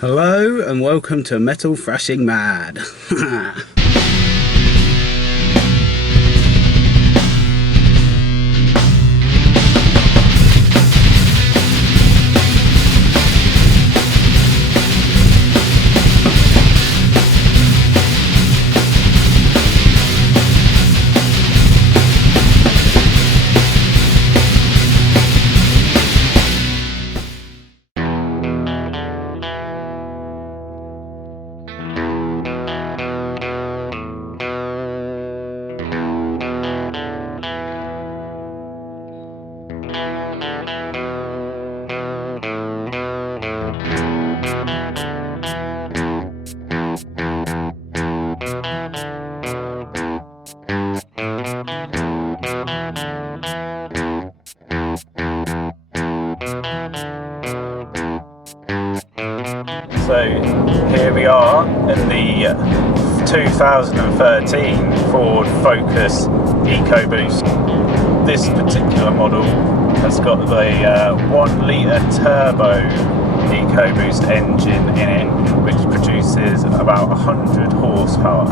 Hello and welcome to Metal Thrashing Mad. So here we are in the 2013 Ford Focus EcoBoost. This particular model has got the 1 litre turbo EcoBoost engine in it, which produces about 100 horsepower.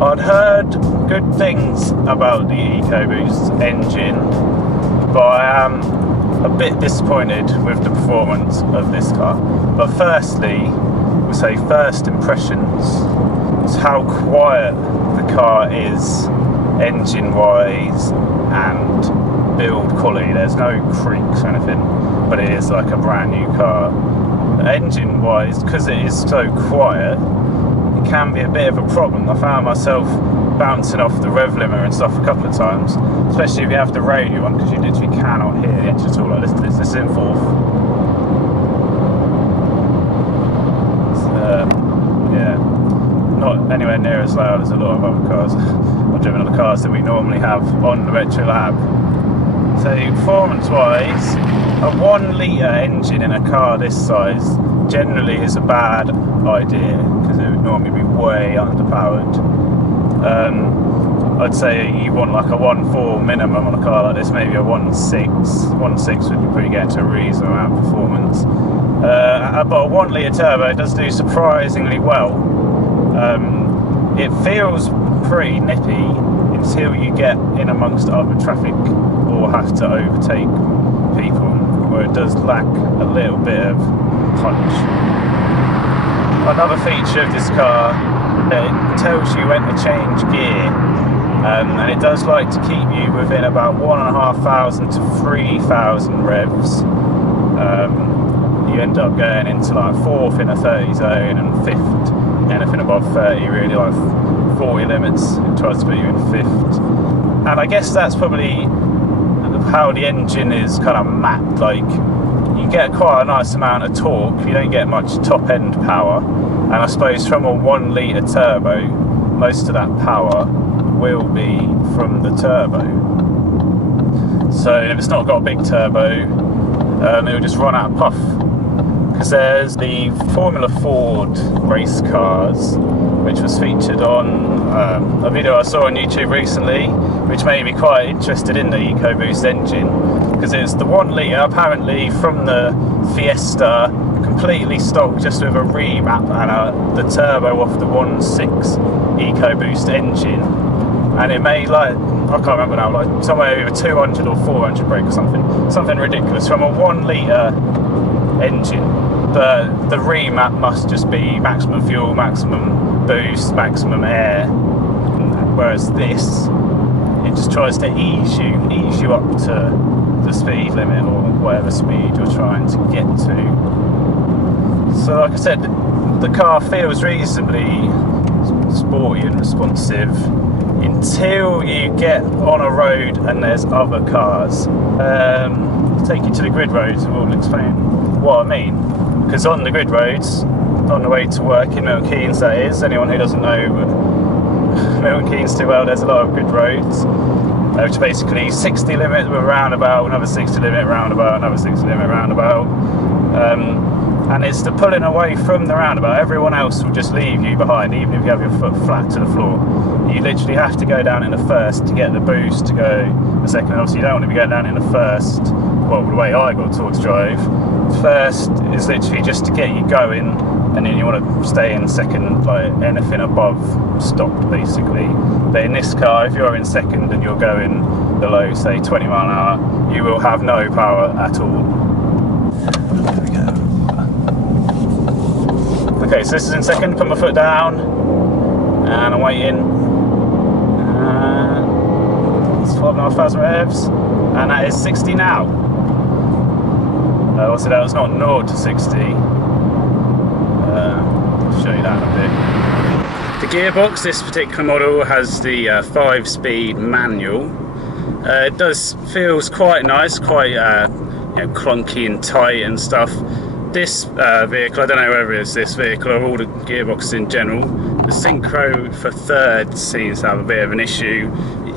I'd heard good things about the EcoBoost engine, but I am a bit disappointed with the performance of this car. But firstly, we'll say first impressions is how quiet the car is engine wise and build quality. There's no creaks or anything, but it is like a brand new car. Engine wise, because it is so quiet, it can be a bit of a problem. I found myself bouncing off the rev limiter and stuff a couple of times, especially if you have the radio on, because you literally cannot hear the engine at all. Like this is in fourth. Yeah, not anywhere near as loud as a lot of other cars. I've driven other cars that we normally have on the Retro Lab. So performance wise, a 1 litre engine in a car this size generally is a bad idea, because it would normally be way underpowered. I'd say you want like a 1.4 minimum on a car like this, maybe a 1.6. 1.6 would be pretty getting to a reasonable amount of performance. But a 1 litre turbo does do surprisingly well. It feels pretty nippy until you get in amongst other traffic or have to overtake people, where it does lack a little bit of punch. Another feature of this car, it tells you when to change gear, and it does like to keep you within about 1,500 to 3,000 revs. You end up going into like 4th in a 30 zone and 5th anything above 30, really, like 40 limits. It tries to put you in 5th, and I guess that's probably how the engine is kind of mapped. Like, you get quite a nice amount of torque, you don't get much top end power, and I suppose from a 1 litre turbo, most of that power will be from the turbo. So if it's not got a big turbo, it'll just run out of puff. Because there's the Formula Ford race cars, which was featured on a video I saw on YouTube recently, which made me quite interested in the EcoBoost engine, because it's the 1 litre apparently from the Fiesta, completely stock, just with a remap and the turbo off the 1.6 EcoBoost engine, and it made like, I can't remember now, like somewhere over 200 or 400 brake or something ridiculous from a 1 litre engine. But the remap must just be maximum fuel, maximum boost, maximum air, whereas this, it just tries to ease you up to the speed limit or whatever speed you're trying to get to. So like I said, the car feels reasonably sporty and responsive until you get on a road and there's other cars. Take you to the grid roads and we'll explain what I mean. Because on the grid roads, on the way to work in Milton Keynes, that is, anyone who doesn't know Milton Keynes too well, there's a lot of grid roads, which basically 60 limit with a roundabout, another 60 limit roundabout, another 60 limit roundabout, and it's the pulling away from the roundabout. Everyone else will just leave you behind, even if you have your foot flat to the floor. you literally have to go down in the first to get the boost to go the second. Obviously, you don't want to be going down in the first. Well, the way I got taught to drive, first is literally just to get you going, and then you want to stay in second, like anything above stopped basically. But in this car, if you're in second and you're going below, say 20 mile an hour, you will have no power at all. There we go. Okay, so this is in second, put my foot down, and I'm waiting. It's 12,500 revs, and that is 60 now. Obviously that was not 0 to 60. I'll show you that in a bit. The gearbox, this particular model has the 5-speed manual. It feels quite nice, quite you know, clunky and tight and stuff. This vehicle, I don't know whether it's this vehicle or all the gearboxes in general, the synchro for third seems to have a bit of an issue.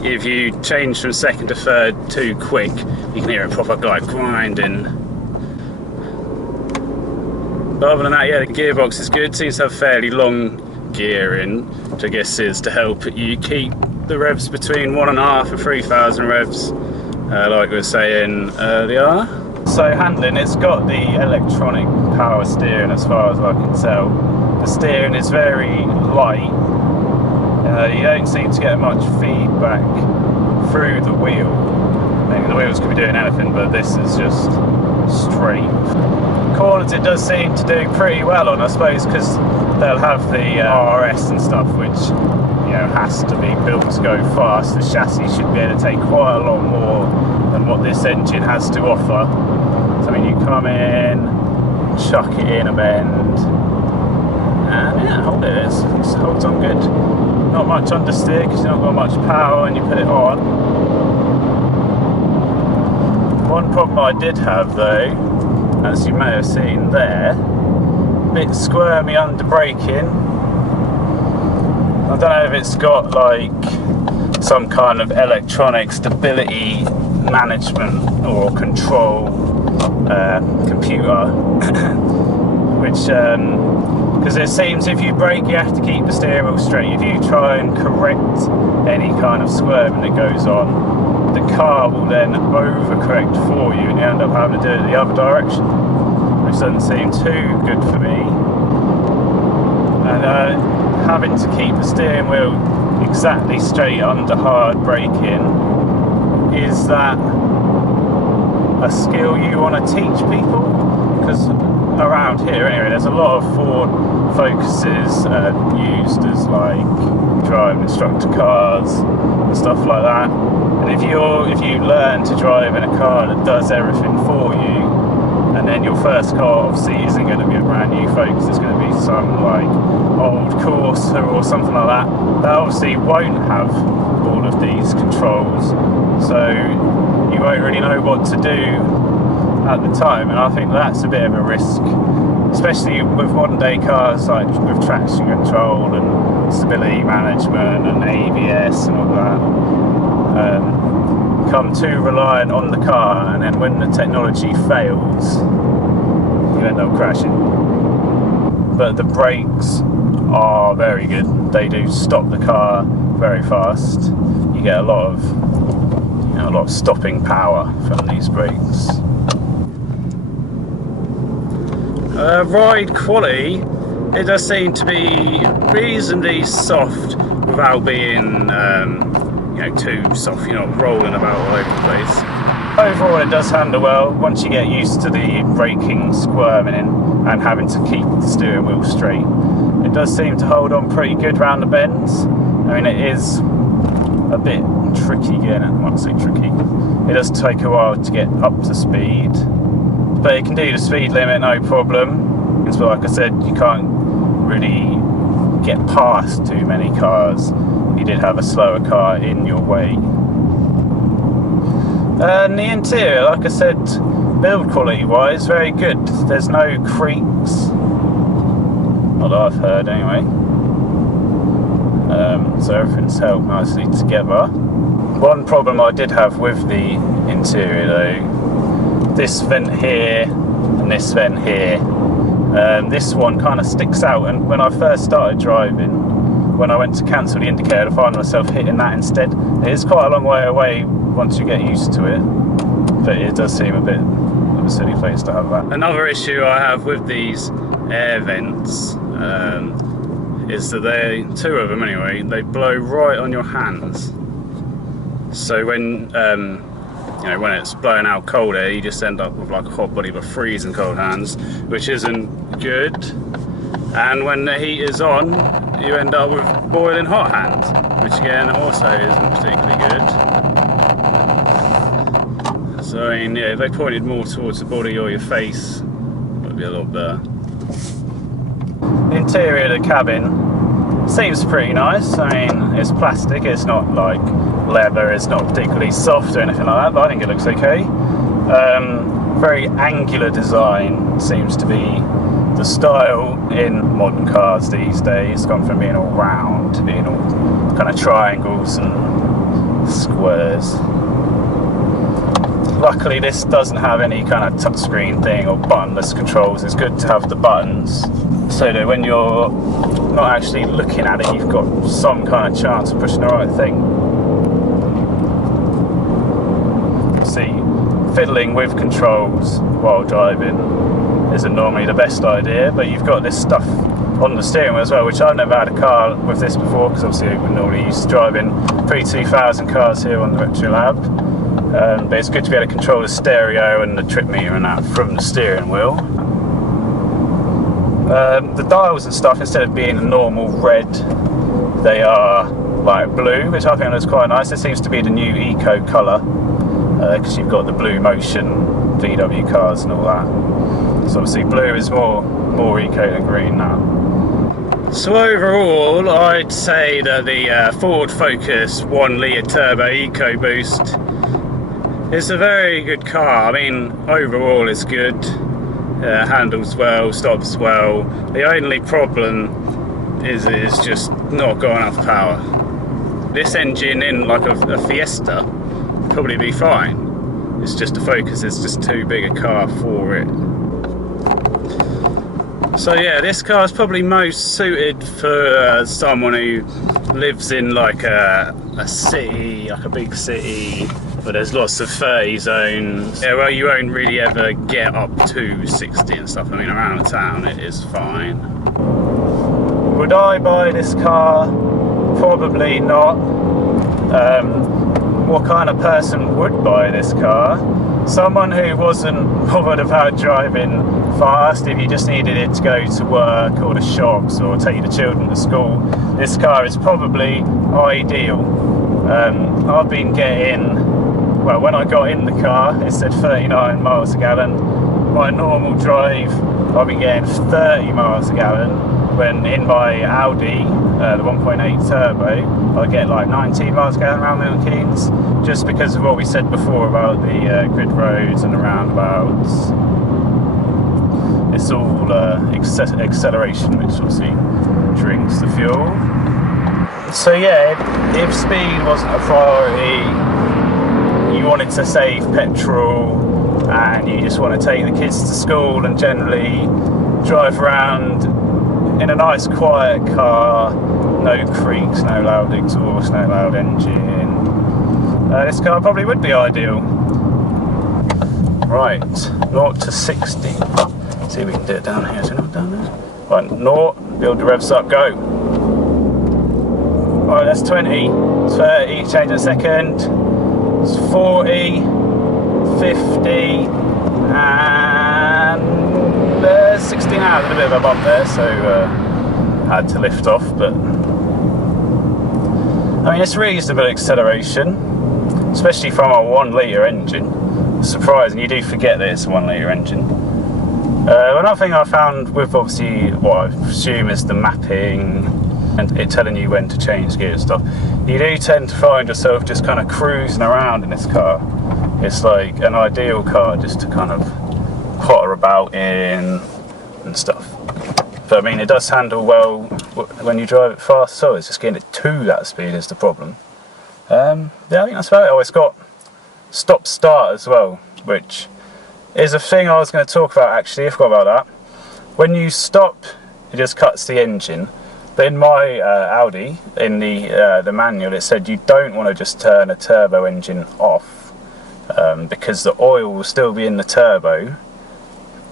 If you change from second to third too quick, you can hear a proper like grinding. But other than that, yeah, the gearbox is good. Seems to have fairly long gearing, which I guess is to help you keep the revs between 1.5 and 3,000 revs, like we were saying earlier. So handling, it's got the electronic power steering as far as I can tell. The steering is very light. You don't seem to get much feedback through the wheel. I mean, the wheels could be doing anything, but this is just straight. Corners it does seem to do pretty well on, I suppose, because they'll have the RS and stuff, which you know has to be built to go fast. The chassis should be able to take quite a lot more than what this engine has to offer. So I mean, you come in, chuck it in a bend, and yeah, hold it. It holds on good. Not much understeer because you've not got much power when you put it on. One problem I did have though, as you may have seen there, a bit squirmy under braking. I don't know if it's got like some kind of electronic stability management or control computer, which because it seems if you brake you have to keep the steering wheel straight. If you try and correct any kind of swerving that goes on, the car will then overcorrect for you and you end up having to do it the other direction, which doesn't seem too good for me. And having to keep the steering wheel exactly straight under hard braking, is that a skill you want to teach people? Because around here anyway, there's a lot of Ford Focuses used as like driving instructor cars and stuff like that. And if you learn to drive in a car that does everything for you, and then your first car obviously isn't going to be a brand new Focus, it's going to be some like old Corsa or something like that, that obviously won't have all of these controls, so you won't really know what to do at the time, and I think that's a bit of a risk, especially with modern day cars like with traction control and stability management and ABS and all that. Become too reliant on the car, and then when the technology fails you end up crashing. But the brakes are very good. They do stop the car very fast. You get a lot of stopping power from these brakes. Ride quality, it does seem to be reasonably soft without being too soft. You're not rolling about all over the place. Overall it does handle well once you get used to the braking squirming and having to keep the steering wheel straight. It does seem to hold on pretty good around the bends. I mean, it is a bit tricky again. I won't say tricky. It does take a while to get up to speed, but it can do the speed limit no problem. It's like I said, you can't really get past too many cars if you did have a slower car in your way. And the interior, like I said, build quality wise, very good. There's no creaks, not that I've heard anyway. So everything's held nicely together. One problem I did have with the interior though, this vent here and this vent here, this one kind of sticks out, and when I first started driving when I went to cancel the indicator, I find myself hitting that instead. It is quite a long way away once you get used to it, but it does seem a bit of a silly place to have that. Another issue I have with these air vents is that they, two of them anyway, they blow right on your hands. So when you know, when it's blowing out cold air, you just end up with like a hot body but freezing cold hands, which isn't good. And when the heat is on, you end up with boiling hot hands, which again also isn't particularly good. So I mean, yeah, if they pointed more towards the body or your face, it would be a lot better. The interior of the cabin seems pretty nice. I mean, it's plastic, it's not like leather, it's not particularly soft or anything like that, but I think it looks okay. Very angular design seems to be the style in modern cars these days. It's gone from being all round to being all kind of triangles and squares. Luckily this doesn't have any kind of touchscreen thing or buttonless controls. It's good to have the buttons so that when you're not actually looking at it, you've got some kind of chance of pushing the right thing. See, fiddling with controls while driving isn't normally the best idea, but you've got this stuff on the steering wheel as well, which I've never had a car with this before, because obviously we're normally used to driving pre-2000 cars here on the Retro Lab. But it's good to be able to control the stereo and the trip meter and that from the steering wheel. The dials and stuff, instead of being a normal red, they are like blue, which I think looks quite nice. It seems to be the new eco colour, because you've got the Blue Motion VW cars and all that. So obviously blue is more eco than green now. So overall, I'd say that the Ford Focus 1 litre turbo EcoBoost is a very good car. I mean, overall it's good. Handles well, stops well. The only problem is just not got enough power. This engine in like a Fiesta would probably be fine. It's just the Focus is just too big a car for it. So yeah, this car is probably most suited for someone who lives in like a city, like a big city, where there's lots of 30 zones. Yeah, well, you won't really ever get up to 60 and stuff. I mean, around the town it is fine. Would I buy this car? Probably not. What kind of person would buy this car? Someone who wasn't bothered about driving fast. If you just needed it to go to work or the shops or take the children to school, this car is probably ideal. I've been getting, well, when I got in the car it said 39 miles a gallon. My normal drive I've been getting 30 miles a gallon, when in my Audi, the 1.8 turbo, I get like 19 miles a gallon around Milton Keynes, just because of what we said before about the grid roads and the roundabouts. It's all acceleration, which obviously drinks the fuel. So yeah, if speed wasn't a priority, you wanted to save petrol, and you just want to take the kids to school and generally drive around in a nice quiet car, no creaks, no loud exhaust, no loud engine, this car probably would be ideal. Right, 0 to 60. See if we can do it down here. Is it not down there? Right, 0, build the revs up, go. Right, that's 20, 30, change in a second. It's 40, 50, and there's 60 now. There's a bit of a bump there, so had to lift off, but I mean, it's reasonable acceleration, especially from a 1 litre engine. It's surprising, you do forget that it's a 1 litre engine. Another thing I found with obviously what I assume is the mapping and it telling you when to change gear and stuff, you do tend to find yourself just kind of cruising around in this car. It's like an ideal car just to kind of potter about in and stuff. But I mean, it does handle well when you drive it fast, so it's just getting it to that speed is the problem. Yeah, I think that's about it. Oh, it's got stop start as well, which is a thing I was going to talk about actually. I forgot about that. When you stop, it just cuts the engine, But in my Audi, in the manual, it said you don't want to just turn a turbo engine off because the oil will still be in the turbo,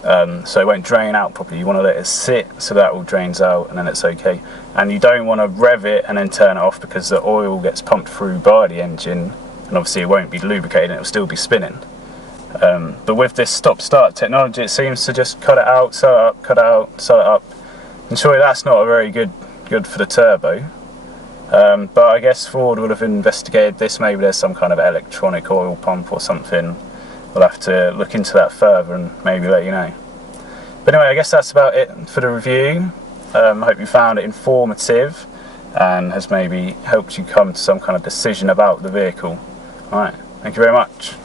so it won't drain out properly. You want to let it sit so that all drains out and then it's okay. And you don't want to rev it and then turn it off because the oil gets pumped through by the engine and obviously it won't be lubricated and it will still be spinning. But with this stop-start technology, it seems to just cut it out, sew it up, cut it out, sew it up. And surely that's not a very good for the turbo. But I guess Ford would have investigated this. Maybe there's some kind of electronic oil pump or something. We'll have to look into that further and maybe let you know. But anyway, I guess that's about it for the review. I hope you found it informative and has maybe helped you come to some kind of decision about the vehicle. Alright, thank you very much.